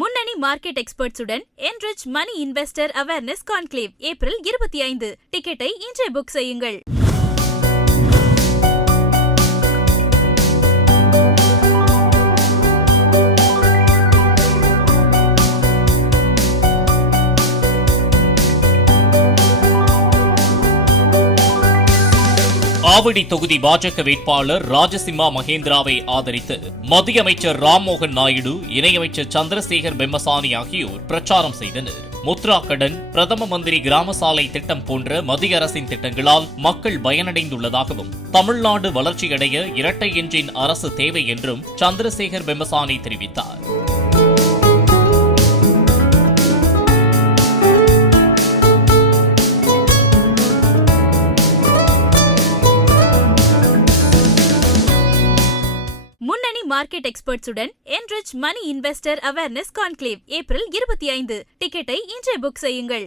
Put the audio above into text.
முன்னணி market எக்ஸ்பர்ட்ஸுடன் enrich money investor awareness conclave April 25. டிக்கெட்டை இன்றே புக் செய்யுங்கள். ஆவடி தொகுதி பாஜக வேட்பாளர் ராஜசிம்மா மகேந்திராவை ஆதரித்து மத்திய அமைச்சர் ராம்மோகன் நாயுடு, இணையமைச்சர் சந்திரசேகர் பெம்மசானி ஆகியோர் பிரச்சாரம் செய்தனர். முத்ரா கடன், பிரதம மந்திரி கிராம சாலை திட்டம் போன்ற மத்திய அரசின் திட்டங்களால் மக்கள் பயனடைந்துள்ளதாகவும், தமிழ்நாடு வளர்ச்சியடைய இரட்டை என்ஜின் அரசு தேவை என்றும் சந்திரசேகர் பெம்மசானி தெரிவித்தார். முன்னணி market எக்ஸ்பர்ட்ஸுடன் enrich money investor awareness conclave April 25. டிக்கெட்டை இன்றே புக் செய்யுங்கள்.